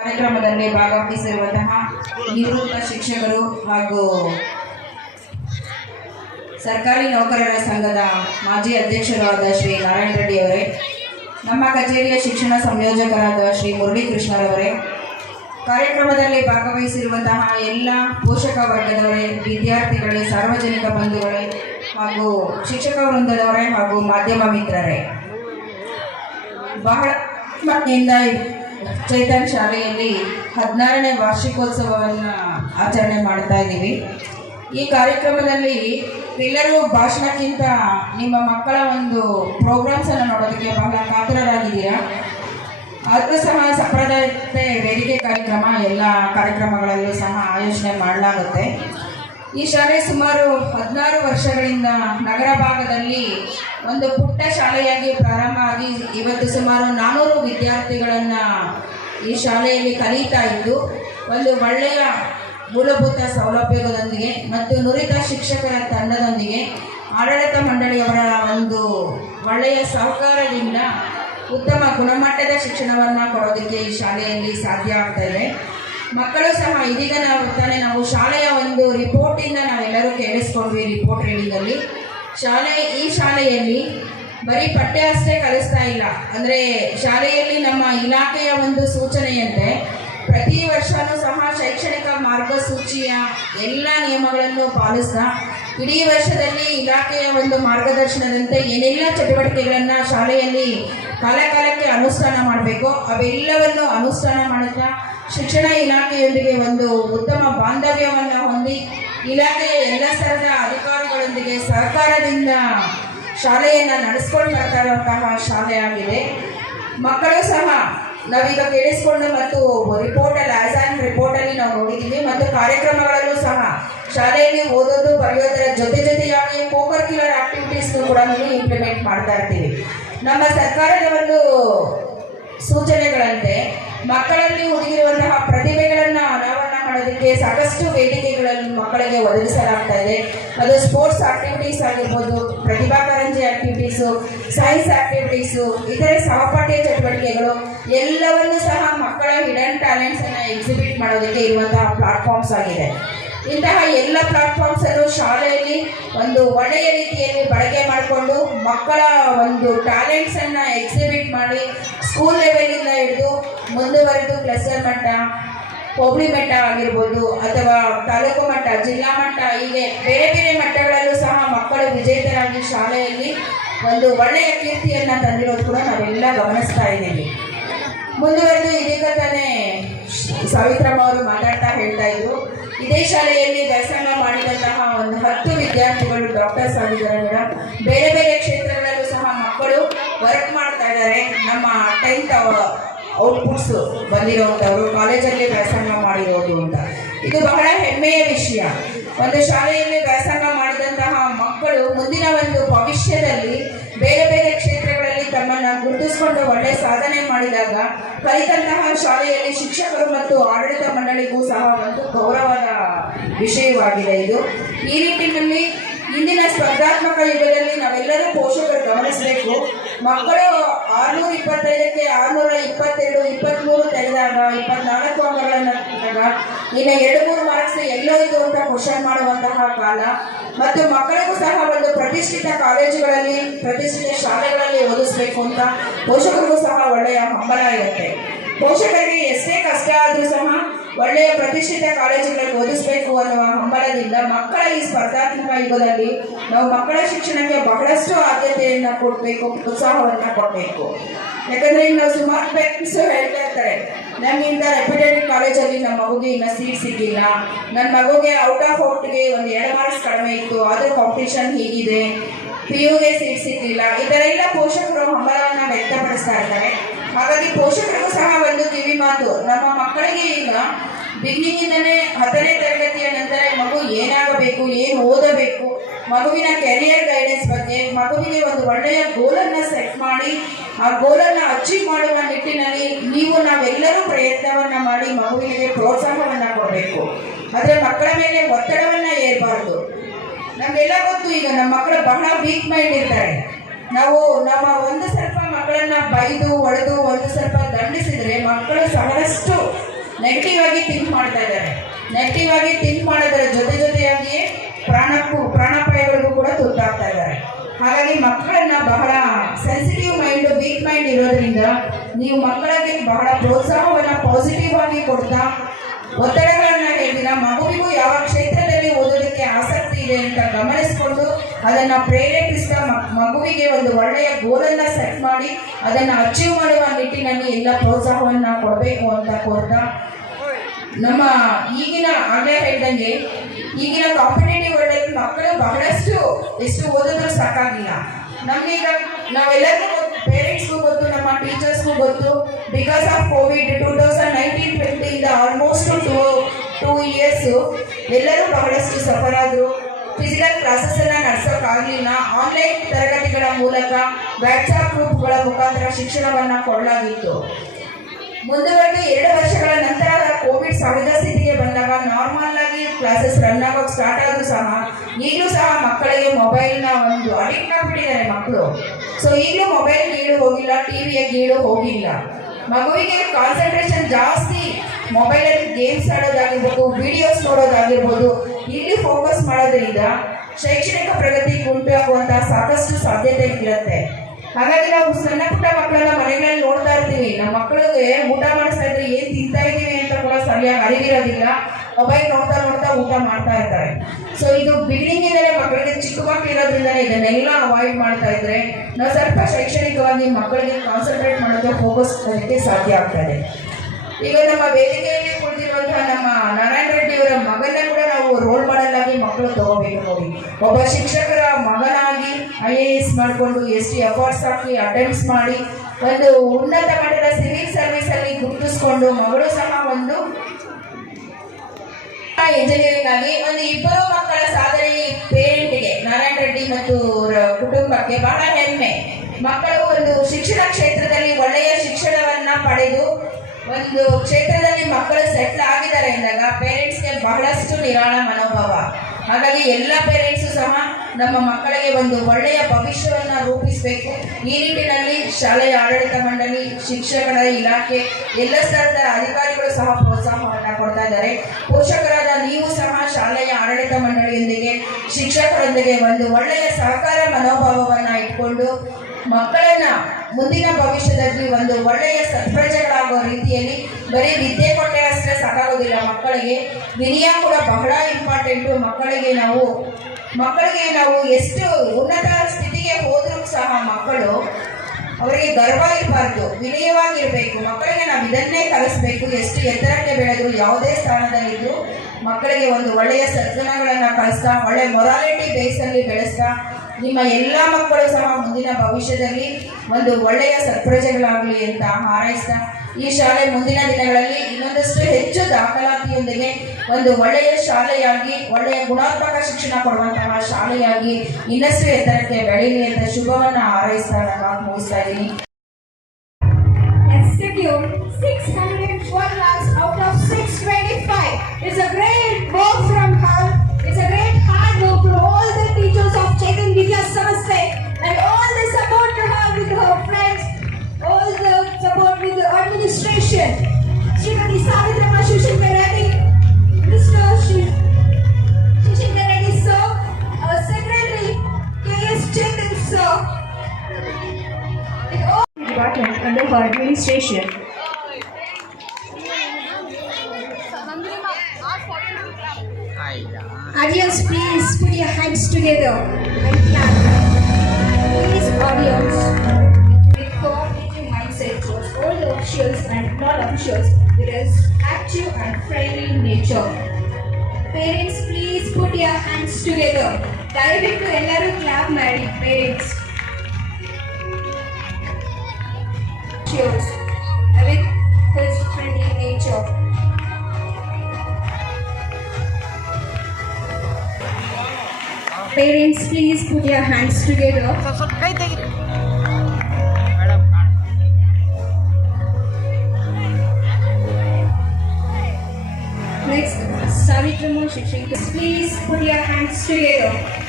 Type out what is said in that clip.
ಕಾರ್ಯಕ್ರಮದಲ್ಲಿ ಭಾಗವಹಿಸಿರುವಂತಹ ನಿವೃತ್ತ ಶಿಕ್ಷಕರು ಹಾಗೂ ಸರ್ಕಾರಿ ನೌಕರರ ಸಂಘದ ಮಾಜಿ ಅಧ್ಯಕ್ಷರಾದ ಶ್ರೀ ನಾರಾಯಣ ರೆಡ್ಡಿ ಅವರೇ, ನಮ್ಮ ಕಚೇರಿಯ ಶಿಕ್ಷಣ ಸಂಯೋಜಕರಾದ ಶ್ರೀ ಮುರಳಿ ಕೃಷ್ಣರವರೇ ಕಾರ್ಯಕ್ರಮದಲ್ಲಿ ಭಾಗವಹಿಸಿರುವಂತಹ ಎಲ್ಲ ಪೋಷಕ ವರ್ಗದವರೇ, ವಿದ್ಯಾರ್ಥಿಗಳೇ, ಸಾರ್ವಜನಿಕ ಬಂಧುಗಳೇ ಹಾಗೂ ಶಿಕ್ಷಕ ವೃಂದದವರೇ ಹಾಗೂ ಮಾಧ್ಯಮ ಮಿತ್ರರೇ, ಬಹಳ ಮಟ್ಟಿನಿಂದ ಚೈತನ್ ಶಾಲೆಯಲ್ಲಿ ಹದಿನಾರನೇ ವಾರ್ಷಿಕೋತ್ಸವವನ್ನು ಆಚರಣೆ ಮಾಡ್ತಾ ಇದ್ದೀವಿ. ಈ ಕಾರ್ಯಕ್ರಮದಲ್ಲಿ ಎಲ್ಲರೂ ಭಾಷಣಕ್ಕಿಂತ ನಿಮ್ಮ ಮಕ್ಕಳ ಒಂದು ಪ್ರೋಗ್ರಾಮ್ಸನ್ನು ನೋಡೋದಕ್ಕೆ ಬಹಳ ಕಾತರರಾಗಿದ್ದೀರಾ ಆದರೂ ಸಹ ಸಂಪ್ರದಾಯತೆ, ವೇದಿಕೆ ಕಾರ್ಯಕ್ರಮ, ಎಲ್ಲ ಕಾರ್ಯಕ್ರಮಗಳಲ್ಲೂ ಸಹ ಆಯೋಜನೆ ಮಾಡಲಾಗುತ್ತೆ. ಈ ಶಾಲೆ ಸುಮಾರು ಹದಿನಾರು ವರ್ಷಗಳಿಂದ ನಗರ ಭಾಗದಲ್ಲಿ ಒಂದು ಪುಟ್ಟ ಶಾಲೆಯಾಗಿ ಪ್ರಾರಂಭ ಆಗಿ ಇವತ್ತು ಸುಮಾರು ನಾನ್ನೂರು ವಿದ್ಯಾರ್ಥಿಗಳನ್ನು ಈ ಶಾಲೆಯಲ್ಲಿ ಕಲಿತಾ ಇದ್ದು, ಒಂದು ಒಳ್ಳೆಯ ಮೂಲಭೂತ ಸೌಲಭ್ಯಗಳೊಂದಿಗೆ ಮತ್ತು ನುರಿತ ಶಿಕ್ಷಕರ ತಂಡದೊಂದಿಗೆ ಆಡಳಿತ ಮಂಡಳಿಯವರ ಒಂದು ಒಳ್ಳೆಯ ಸಹಕಾರದಿಂದ ಉತ್ತಮ ಗುಣಮಟ್ಟದ ಶಿಕ್ಷಣವನ್ನು ಕೊಡೋದಕ್ಕೆ ಈ ಶಾಲೆಯಲ್ಲಿ ಸಾಧ್ಯ ಆಗ್ತಾ ಇದೆ. ಮಕ್ಕಳು ಸಹ ಇದೀಗ ನಾವು ತಾನೇ ನಾವು ಶಾಲೆಯ ಒಂದು ರಿಪೋರ್ಟಿಂದ ನಾವೆಲ್ಲರೂ ಕೇಳಿಸ್ಕೊಂಡ್ವಿ ರಿಪೋರ್ಟ್ ರೀಡಿಂಗಲ್ಲಿ. ಶಾಲೆ, ಈ ಶಾಲೆಯಲ್ಲಿ ಬರೀ ಪಠ್ಯ ಅಷ್ಟೇ ಕಲಿಸ್ತಾ ಇಲ್ಲ. ಅಂದರೆ ಶಾಲೆಯಲ್ಲಿ ನಮ್ಮ ಇಲಾಖೆಯ ಒಂದು ಸೂಚನೆಯಂತೆ ಪ್ರತಿ ವರ್ಷನೂ ಸಹ ಶೈಕ್ಷಣಿಕ ಮಾರ್ಗಸೂಚಿಯ ಎಲ್ಲ ನಿಯಮಗಳನ್ನು ಪಾಲಿಸ್ತಾ ಇಡೀ ವರ್ಷದಲ್ಲಿ ಇಲಾಖೆಯ ಒಂದು ಮಾರ್ಗದರ್ಶನದಂತೆ ಏನೆಲ್ಲ ಚಟುವಟಿಕೆಗಳನ್ನು ಶಾಲೆಯಲ್ಲಿ ಕಾಲ ಕಾಲಕ್ಕೆ ಅನುಷ್ಠಾನ ಮಾಡಬೇಕು ಅವೆಲ್ಲವನ್ನು ಅನುಷ್ಠಾನ ಮಾಡುತ್ತಾ ಶಿಕ್ಷಣ ಇಲಾಖೆಯೊಂದಿಗೆ ಒಂದು ಉತ್ತಮ ಬಾಂಧವ್ಯವನ್ನು ಹೊಂದಿ ಇಲಾಖೆಯ ಎಲ್ಲ ಸ್ತರದ ಅಧಿಕಾರಿಗಳೊಂದಿಗೆ ಸರ್ಕಾರದಿಂದ ಶಾಲೆಯನ್ನು ನಡೆಸ್ಕೊಂಡು ಬರ್ತಾ ಇರುವಂತಹ ಶಾಲೆಯಾಗಿದೆ ಮಕ್ಕಳು ಸಹ ನಾವೀಗ ಕೇಳಿಸ್ಕೊಂಡು ಮತ್ತು ರಿಪೋರ್ಟಲ್ಲಿ ಆಸ್ ಆನ್ ರಿಪೋರ್ಟಲ್ಲಿ ನಾವು ನೋಡಿದ್ದೀವಿ ಮತ್ತು ಕಾರ್ಯಕ್ರಮಗಳಲ್ಲೂ ಸಹ ಶಾಲೆಯಲ್ಲಿ ಓದೋದು, ಬರೆಯೋದರ ಜೊತೆ ಜೊತೆಯಾಗಿ ಕೋಕರ್ಕ್ಯುಲರ್ ಆಕ್ಟಿವಿಟೀಸ್ನು ಕೂಡ ಇಂಪ್ಲಿಮೆಂಟ್ ಮಾಡ್ತಾ ಇರ್ತೀವಿ. ನಮ್ಮ ಸರ್ಕಾರದ ಒಂದು ಸೂಚನೆಗಳಂತೆ ಮಕ್ಕಳಲ್ಲಿ ಹುಡುಗಿರುವಂತಹ ಪ್ರತಿಭೆಗಳನ್ನು ಅನಾವರಣ ಮಾಡೋದಕ್ಕೆ ಸಾಕಷ್ಟು ವೇದಿಕೆಗಳನ್ನು ಮಕ್ಕಳಿಗೆ ಒದಗಿಸಲಾಗ್ತಾ ಇದೆ. ಅದು ಸ್ಪೋರ್ಟ್ಸ್ ಆಕ್ಟಿವಿಟೀಸ್ ಆಗಿರ್ಬೋದು, Pratibha Karanji activities science activities ಇತರೆ ಸಹಪಾಠ್ಯ ಚಟುವಟಿಕೆಗಳು, ಎಲ್ಲವನ್ನೂ ಸಹ ಮಕ್ಕಳ ಹಿಡನ್ ಟ್ಯಾಲೆಂಟ್ಸನ್ನು ಎಕ್ಸಿಬಿಟ್ ಮಾಡೋದಕ್ಕೆ ಇರುವಂತಹ ಪ್ಲಾಟ್ಫಾರ್ಮ್ಸ್ ಆಗಿದೆ. ಇಂತಹ ಎಲ್ಲ ಪ್ಲಾಟ್ಫಾರ್ಮ್ಸ್ ಅನ್ನು ಶಾಲೆಯಲ್ಲಿ ಒಂದು ಒಳ್ಳೆಯ ರೀತಿಯಲ್ಲಿ ಬಳಕೆ ಮಾಡಿಕೊಂಡು ಮಕ್ಕಳ ಒಂದು ಟ್ಯಾಲೆಂಟ್ಸ್ ಅನ್ನ ಎಕ್ಸಿಬಿಟ್ ಮಾಡಿ ಸ್ಕೂಲ್ ಲೆವೆಲಿಂದ ಹಿಡಿದು ಮುಂದುವರೆದು ಕ್ಲಸ್ಟರ್ ಮಟ್ಟ ಹೋಬಳಿ ಮಟ್ಟ ಆಗಿರ್ಬೋದು ಅಥವಾ ತಾಲೂಕು ಮಟ್ಟ, ಜಿಲ್ಲಾ ಮಟ್ಟ, ಹೀಗೆ ಬೇರೆ ಬೇರೆ ಮಟ್ಟಗಳಲ್ಲೂ ಸಹ ಮಕ್ಕಳು ವಿಜೇತರಾಗಿ ಶಾಲೆಯಲ್ಲಿ ಒಂದು ಒಳ್ಳೆಯ ಕೀರ್ತಿಯನ್ನು ತಂದಿರೋದು ಕೂಡ ನಾವೆಲ್ಲ ಗಮನಿಸ್ತಾ ಇದ್ದೀವಿ. ಮುಂದುವರೆದು ಇದೀಗ ತಾನೇ ಸಾವಿತ್ರಮ್ಮ ಅವರು ಮಾತಾಡ್ತಾ ಹೇಳ್ತಾ ಇದ್ರು. ಇದೇ ಶಾಲೆಯಲ್ಲಿ ವ್ಯಾಸಂಗ ಮಾಡಿದಂತಹ ಒಂದು ಹತ್ತು ವಿದ್ಯಾರ್ಥಿಗಳು ಡಾಕ್ಟರ್ಸ್ ಆಗಿದ್ದಾರೆ ಮೇಡಮ್ ಬೇರೆ ಬೇರೆ ಕ್ಷೇತ್ರಗಳಲ್ಲೂ ಸಹ ಮಕ್ಕಳು ವರ್ಕ್ ಮಾಡ್ತಾ ಇದ್ದಾರೆ. ನಮ್ಮ ಟೆಂತ್ ಔಟ್ಪುಟ್ಸ್ ಬಂದಿರುವಂಥವ್ರು, ಕಾಲೇಜಲ್ಲಿ ವ್ಯಾಸಂಗ ಮಾಡಿರೋದು ಅಂತ. ಇದು ಬಹಳ ಹೆಮ್ಮೆಯ ವಿಷಯ. ಒಂದು ಶಾಲೆಯಲ್ಲಿ ವ್ಯಾಸಂಗ ಮಾಡಿದಂತಹ ಮಕ್ಕಳು ಮುಂದಿನ ಒಂದು ಭವಿಷ್ಯದಲ್ಲಿ ಬೇರೆ ಬೇರೆ ಕ್ಷೇತ್ರಗಳಲ್ಲಿ ತಮ್ಮನ್ನು ಗುರುತಿಸಿಕೊಂಡು ಒಳ್ಳೆ ಸಾಧನೆ ಮಾಡಿದಾಗ ಕಲಿತಂತಹ ಶಾಲೆಯಲ್ಲಿ ಶಿಕ್ಷಕರು ಮತ್ತು ಆಡಳಿತ ಮಂಡಳಿಗೂ ಸಹ ಒಂದು ಗೌರವದ ವಿಷಯವಾಗಿದೆ ಇದು. ಈ ನಿಟ್ಟಿನಲ್ಲಿ ಇಂದಿನ ಸ್ಪರ್ಧಾತ್ಮಕ ಯುಗದಲ್ಲಿ ನಾವೆಲ್ಲರೂ ಪೋಷಕರು ಗಮನಿಸಬೇಕು. ಮಕ್ಕಳು ಆರ್ನೂರ ಇಪ್ಪತ್ತೈದಕ್ಕೆ ಆರ್ನೂರ ಇಪ್ಪತ್ತೆರಡು ಇಪ್ಪತ್ತ್ಮೂರು ತೆಗೆದಾಗ, ಇಪ್ಪತ್ನಾಲ್ಕು ಅಂಕಗಳನ್ನು ಇನ್ನು ಎರಡು ಮೂರು ಮಾರ್ಕ್ಸ್ ಎಲ್ಲೋ ಇದು ಅಂತ ಕ್ವಶನ್ ಮಾಡುವಂತಹ ಕಾಲ. ಮತ್ತು ಮಕ್ಕಳಿಗೂ ಸಹ ಒಂದು ಪ್ರತಿಷ್ಠಿತ ಕಾಲೇಜುಗಳಲ್ಲಿ, ಪ್ರತಿಷ್ಠಿತ ಶಾಲೆಗಳಲ್ಲಿ ಓದಿಸ್ಬೇಕು ಅಂತ ಪೋಷಕರಿಗೂ ಸಹ ಒಳ್ಳೆಯ ಹಂಬಲ ಇರುತ್ತೆ. ಪೋಷಕರಿಗೆ ಎಷ್ಟೇ ಕಷ್ಟ ಆದರೂ ಸಹ ಒಳ್ಳೆಯ ಪ್ರತಿಷ್ಠಿತ ಕಾಲೇಜುಗಳಲ್ಲಿ ಓದಿಸಬೇಕು ಅನ್ನುವ ಹಂಬಲದಿಂದ ಮಕ್ಕಳ ಈ ಸ್ಪರ್ಧಾತ್ಮಕ ಯುಗದಲ್ಲಿ ನಾವು ಮಕ್ಕಳ ಶಿಕ್ಷಣಕ್ಕೆ ಬಹಳಷ್ಟು ಆದ್ಯತೆಯನ್ನು ಕೊಡಬೇಕು, ಪ್ರೋತ್ಸಾಹವನ್ನು ಕೊಡಬೇಕು. ಯಾಕಂದ್ರೆ ನಾವು ಸುಮಾರು ಪೇರೆಂಟ್ಸ್ ಹೇಳ್ತಾ ಇರ್ತಾರೆ ಇಂಥ ರೆಪ್ಯೂಟೆಡ್ ಕಾಲೇಜಲ್ಲಿ ನಮ್ಮ ಮಗುಗೆ ಇನ್ನ ಸೀಟ್ ಸಿಕ್ಕಿಲ್ಲ. ನನ್ನ ಮಗುಗೆ ಔಟ್ ಆಫ್ ಔಟ್ಗೆ ಒಂದು ಎರಡು ಮಾರ್ಕ್ಸ್ ಕಡಿಮೆ ಇತ್ತು, ಆದರೆ ಕಾಂಪಿಟೇಷನ್ ಹೀಗಿದೆ. ಪಿ ಯುಗೆ ಸೀಟ್ ಥರ ಎಲ್ಲ ಪೋಷಕರು ಹಂಬಲವನ್ನ ವ್ಯಕ್ತಪಡಿಸ್ತಾ ಇರ್ತಾರೆ ಹಾಗಾಗಿ ಪೋಷಕರಿಗೂ ಸಹ ಒಂದು ಕಿವಿ ಮಾತು ನಮ್ಮ ಮಕ್ಕಳಿಗೆ ಈಗ ಬಿಗಿನಿಂದನೇ ಹತ್ತನೇ ತರಗತಿಯ ನಂತರ ಮಗು ಏನಾಗಬೇಕು, ಏನು ಓದಬೇಕು, ಮಗುವಿನ ಕೆರಿಯರ್ ಗೈಡೆನ್ಸ್ ಬಗ್ಗೆ, ಮಗುವಿಗೆ ಒಂದು ಒಳ್ಳೆಯ ಗೋಲನ್ನು ಸೆಟ್ ಮಾಡಿ, ಆ ಗೋಲನ್ನು ಅಚೀವ್ ಮಾಡುವ ನಿಟ್ಟಿನಲ್ಲಿ ನೀವು ನಾವೆಲ್ಲರೂ ಪ್ರಯತ್ನವನ್ನ ಮಾಡಿ ಮಗುವಿಗೆ ಪ್ರೋತ್ಸಾಹವನ್ನ ಕೊಡಬೇಕು. ಆದರೆ ಮಕ್ಕಳ ಮೇಲೆ ಒತ್ತಡವನ್ನ ಏರಬಾರ್ದು. ನಮ್ಗೆಲ್ಲ ಗೊತ್ತು, ಈಗ ನಮ್ಮ ಮಕ್ಕಳು ಬಹಳ ವೀಕ್ ಮೈಂಡ್ ಇರ್ತಾರೆ. ನಾವು ನಮ್ಮ ಒಂದು ಸ್ವಲ್ಪ ಮಕ್ಕಳನ್ನ ಬೈದು, ಹೊಡೆದು, ಒಂದು ಸ್ವಲ್ಪ ದಂಡಿಸಿದ್ರೆ ಮಕ್ಕಳು ಸಾಕಷ್ಟು ನೆಗೆಟಿವ್ ಆಗಿ ಥಿಂಕ್ ಮಾಡ್ತಾ ಇದ್ದಾರೆ. ನೆಗೆಟಿವ್ ಆಗಿ ಥಿಂಕ್ ಮಾಡೋದರ ಜೊತೆ ಜೊತೆಯಾಗಿಯೇ ಪ್ರಾಣಕ್ಕೂ, ಪ್ರಾಣಾಪಾಯಗಳಿಗೂ ಕೂಡ ತುತ್ತಾಗ್ತಾ ಇದ್ದಾರೆ. ಹಾಗಾಗಿ ಮಕ್ಕಳನ್ನ ಬಹಳ ಸೆನ್ಸಿಟಿವ್ ಮೈಂಡ್ ವೀಕ್ ಮೈಂಡ್ ಇರೋದ್ರಿಂದ ನೀವು ಮಕ್ಕಳಿಗೆ ಬಹಳ ಪ್ರೋತ್ಸಾಹವನ್ನ ಪಾಸಿಟಿವ್ ಆಗಿ ಕೊಡ್ತಾ ಒತ್ತಡಗಳನ್ನ ಹೇಳಿದಿರ ಮಗುವಿಗೂ ಯಾವ ಆಸಕ್ತಿ ಇದೆ ಅಂತ ಗಮನಿಸಿಕೊಂಡು ಅದನ್ನ ಪ್ರೇರೇಪಿಸ್ತಾ ಮಗುವಿಗೆ ಒಂದು ಒಳ್ಳೆಯ ಗೋಲನ್ನ ಸೆಟ್ ಮಾಡಿ ಅದನ್ನ ಅಚೀವ್ ಮಾಡುವ ನಿಟ್ಟಿನಲ್ಲಿ ಎಲ್ಲ ಪ್ರೋತ್ಸಾಹವನ್ನ ಕೊಡಬೇಕು ಅಂತ ಕೋರ್ತಾ, ನಮ್ಮ ಈಗಿನ ಆಗಲೇ ಹೇಳಿದಂಗೆ ಈಗಿನ ಕಾಂಪಿಟೇಟಿವ್ ವರ್ಲ್ಡಲ್ಲಿ ಮಕ್ಕಳು ಬಹಳಷ್ಟು ಎಷ್ಟು ಓದಿದ್ರು ಸಾಕಾಗಿಲ್ಲ. ನಮ್ಗೀಗ ನಾವೆಲ್ಲರಿಗೂ ಪೇರೆಂಟ್ಸ್ಗೂ ಗೊತ್ತು, ನಮ್ಮ ಟೀಚರ್ಸ್ಗೂ ಗೊತ್ತು because of COVID two thousand nineteen ಟ್ವೆಂಟಿಯಿಂದ almost two two years ಎಲ್ಲರೂ ಬಹಳಷ್ಟು ಸಫರ್ ಆದರು. ಫಿಸಿಕಲ್ ಕ್ಲಾಸಸ್ ಅನ್ನ ನಡೆಸೋಕ್ಕಾಗಲಿಲ್ಲ ಆನ್ಲೈನ್ ತರಗತಿಗಳ ಮೂಲಕ ವಾಟ್ಸಾಪ್ ಗ್ರೂಪ್ಗಳ ಮುಖಾಂತರ ಶಿಕ್ಷಣವನ್ನ ಕೊಡಲಾಗಿತ್ತು ಮುಂದುವರೆದು ಎರಡು ವರ್ಷಗಳ ನಂತರ ಕೋವಿಡ್ ಸಹಜ ಸ್ಥಿತಿಗೆ ಬಂದಾಗ ನಾರ್ಮಲ್ ಆಗಿ ಕ್ಲಾಸಸ್ ರನ್ ಆಗೋಕೆ ಸ್ಟಾರ್ಟ್ ಆದ್ರೂ ಸಹ ಈಗಲೂ ಸಹ ಮಕ್ಕಳಿಗೆ ಮೊಬೈಲ್ನ ಒಂದು ಅಡಿಕ್ಟ್ ಆಗ್ಬಿಟ್ಟಿದ್ದಾರೆ ಮಕ್ಕಳು. ಸೊ ಈಗಲೂ ಮೊಬೈಲ್ ಗೀಳು ಹೋಗಿಲ್ಲ ಟಿವಿಯ ಗೀಳು ಹೋಗಿಲ್ಲ. ಮಗುವಿಗೆ ಕಾನ್ಸಂಟ್ರೇಷನ್ ಜಾಸ್ತಿ. ಮೊಬೈಲಲ್ಲಿ ಗೇಮ್ಸ್ ಆಡೋದಾಗಿರ್ಬೋದು ವಿಡಿಯೋಸ್ ನೋಡೋದಾಗಿರ್ಬೋದು, ಇಲ್ಲಿ ಫೋಕಸ್ ಮಾಡೋದ್ರಿಂದ ಶೈಕ್ಷಣಿಕ ಪ್ರಗತಿ ಉಂಟಾಗುವಂತಹ ಸಾಕಷ್ಟು ಸಾಧ್ಯತೆ ಇರುತ್ತೆ ಹಾಗಾಗಿ ನಾವು ಸಣ್ಣ ಪುಟ್ಟ ಮಕ್ಕಳನ್ನ ಮನೆಗಳಲ್ಲಿ ನೋಡ್ತಾ ಇರ್ತೀವಿ. ನಮ್ಮ ಮಕ್ಕಳಿಗೆ ಊಟ ಮಾಡಿಸ್ತಾ ಇದ್ರೆ ಏನ್ ತಿಂತಾ ಇದ್ದೀವಿ ಅಂತ ಕೂಡ ಸರಿಯಾಗಿ ಅರಿವಿರೋದಿಲ್ಲ. ಮೊಬೈಲ್ ನೋಡ್ತಾ ನೋಡ್ತಾ ಊಟ ಮಾಡ್ತಾ ಇರ್ತಾರೆ. ಸೊ ಇದು ಬಿಗಿನಿಂಗ್ ಇಂದಲೇ ಮಕ್ಕಳಿಗೆ ಚಿಕ್ಕ ಮಕ್ಕಳು ಇರೋದ್ರಿಂದ ಇದನ್ನೆಲ್ಲ ಅವಾಯ್ಡ್ ಮಾಡ್ತಾ ಇದ್ರೆ ನಾವು ಸ್ವಲ್ಪ ಶೈಕ್ಷಣಿಕವಾಗಿ ಮಕ್ಕಳಿಗೆ ಕಾನ್ಸಂಟ್ರೇಟ್ ಮಾಡೋದಕ್ಕೆ ಫೋಕಸ್ ಕೊಡೋಕ್ಕೆ ಸಾಧ್ಯ ಆಗ್ತಾ ಇದೆ. ಈಗ ನಮ್ಮ ವೇದಿಕೆಯಲ್ಲಿ ಕುಳಿತಿರುವಂತಹ ನಮ್ಮ ನಾರಾಯಣ ರೆಡ್ಡಿ ಅವರ ಮಗನ ಕೂಡ ನಾವು ರೋಲ್ ಮಾಡೆಲ್ ಆಗಿ ಮಕ್ಕಳು ತಗೋಬೇಕು ನೋಡಿ. ಒಬ್ಬ ಶಿಕ್ಷಕರ ಮಗನಾಗಿ ಐ ಎ ಎಸ್ ಮಾಡಿಕೊಂಡು ಎಷ್ಟು ಎಫರ್ಟ್ಸ್ ಹಾಕಿ ಅಟೆಂಪ್ಟ್ಸ್ ಮಾಡಿ ಒಂದು ಉನ್ನತ ಮಟ್ಟದ ಸಿವಿಲ್ ಸರ್ವಿಸ್ ಅಲ್ಲಿ ಗುರುತಿಸ್ಕೊಂಡು ಮಗಳು ಸಹ ಒಂದು ಇಂಜಿನಿಯರಿಂಗ್ ಆಗಿ ಒಂದು ಇಬ್ಬರು ಮಕ್ಕಳ ಸಾಧನೆ ಪೇರೆಂಟ್ಗೆ ನಾರಾಯಣ ರೆಡ್ಡಿ ಮತ್ತು ಕುಟುಂಬಕ್ಕೆ ಬಹಳ ಹೆಮ್ಮೆ. ಮಕ್ಕಳು ಒಂದು ಶಿಕ್ಷಣ ಕ್ಷೇತ್ರದಲ್ಲಿ ಒಳ್ಳೆಯ ಶಿಕ್ಷಣವನ್ನ ಪಡೆದು ಒಂದು ಕ್ಷೇತ್ರದಲ್ಲಿ ಮಕ್ಕಳು ಸೆಟ್ಲ್ ಆಗಿದ್ದಾರೆ ಅಂದಾಗ ಪೇರೆಂಟ್ಸ್ಗೆ ಬಹಳಷ್ಟು ನಿರಾಳ ಮನೋಭಾವ. ಹಾಗಾಗಿ ಎಲ್ಲ ಪೇರೆಂಟ್ಸು ಸಹ ನಮ್ಮ ಮಕ್ಕಳಿಗೆ ಒಂದು ಒಳ್ಳೆಯ ಭವಿಷ್ಯವನ್ನು ರೂಪಿಸಬೇಕು. ಈ ನಿಟ್ಟಿನಲ್ಲಿ ಶಾಲೆಯ ಆಡಳಿತ ಮಂಡಳಿ, ಶಿಕ್ಷಕರ ಇಲಾಖೆ ಎಲ್ಲ ಸ್ಥಳದ ಅಧಿಕಾರಿಗಳು ಸಹ ಪ್ರೋತ್ಸಾಹವನ್ನು ಕೊಡ್ತಾ ಇದ್ದಾರೆ. ಪೋಷಕರಾದ ನೀವು ಸಹ ಶಾಲೆಯ ಆಡಳಿತ ಮಂಡಳಿಯೊಂದಿಗೆ, ಶಿಕ್ಷಕರೊಂದಿಗೆ ಒಂದು ಒಳ್ಳೆಯ ಸಹಕಾರ ಮನೋಭಾವವನ್ನು ಇಟ್ಕೊಂಡು ಮಕ್ಕಳನ್ನ ಮುಂದಿನ ಭವಿಷ್ಯದಲ್ಲಿ ಒಂದು ಒಳ್ಳೆಯ ಸತ್ಪ್ರಜೆಗಳಾಗುವ ರೀತಿಯಲ್ಲಿ ಬರೀ ವಿದ್ಯೆ ಕೊಟ್ಟರೆ ಅಷ್ಟೇ ಸಾಕಾಗೋದಿಲ್ಲ. ಮಕ್ಕಳಿಗೆ ವಿನಯ ಕೂಡ ಬಹಳ ಇಂಪಾರ್ಟೆಂಟು ಮಕ್ಕಳಿಗೆ ನಾವು ಮಕ್ಕಳಿಗೆ ನಾವು ಎಷ್ಟು ಉನ್ನತ ಸ್ಥಿತಿಗೆ ಹೋದರೂ ಸಹ ಮಕ್ಕಳು ಅವರಿಗೆ ಗರ್ವ ಇರಬಾರ್ದು. ವಿನಯವಾಗಿರಬೇಕು. ಮಕ್ಕಳಿಗೆ ನಾವು ಇದನ್ನೇ ಕಲಿಸ್ಬೇಕು. ಎಷ್ಟು ಎತ್ತರಕ್ಕೆ ಬೆಳೆದ್ರು, ಯಾವುದೇ ಸ್ಥಾನದಲ್ಲಿದ್ದರೂ ಮಕ್ಕಳಿಗೆ ಒಂದು ಒಳ್ಳೆಯ ಸದ್ಗುಣಗಳನ್ನು ಕಲಿಸ್ತಾ ಒಳ್ಳೆಯ ಮೊರಾಲಿಟಿ ಬೇಸಲ್ಲಿ ಬೆಳೆಸ್ತಾ ನಿಮ್ಮ ಎಲ್ಲ ಮಕ್ಕಳು ಸಹ ಮುಂದಿನ ಭವಿಷ್ಯದಲ್ಲಿ ಒಂದು ಒಳ್ಳೆಯ ಸತ್ಪ್ರಜೆಗಳಾಗಲಿ ಅಂತ ಹಾರೈಸ್ತಾ ಈ ಶಾಲೆ ಮುಂದಿನ ದಿನಗಳಲ್ಲಿ ಇನ್ನೊಂದಷ್ಟು ಹೆಚ್ಚು ದಾಖಲಾತಿಯೊಂದಿಗೆ ಒಂದು ಒಳ್ಳೆಯ ಶಾಲೆಯಾಗಿ, ಒಳ್ಳೆಯ ಗುಣಾತ್ಮಕ ಶಿಕ್ಷಣ ಕೊಡುವಂತಹ ಶಾಲೆಯಾಗಿ ಇನ್ನಷ್ಟು ಎತ್ತರಕ್ಕೆ ಬೆಳೀಲಿ ಅಂತ ಶುಭವನ್ನು ಹಾರೈಸ್ತಾ ನಾನು ಮುಗಿಸ್ತಾ ಇದ್ದೀನಿ. all department under her administration. Audience, please put your hands together and clap. Please, audience, with cooperative mindset towards all the officials and non-officials, it is active and friendly nature. Parents, please put your hands together. ದಯವಿಟ್ಟು ಎಲ್ಲರೂ clap ಮಾಡಿ parents Cheers with his friendly nature. Parents, please put your hands together. Next, Savitrama Shikshika. Please put your hands together.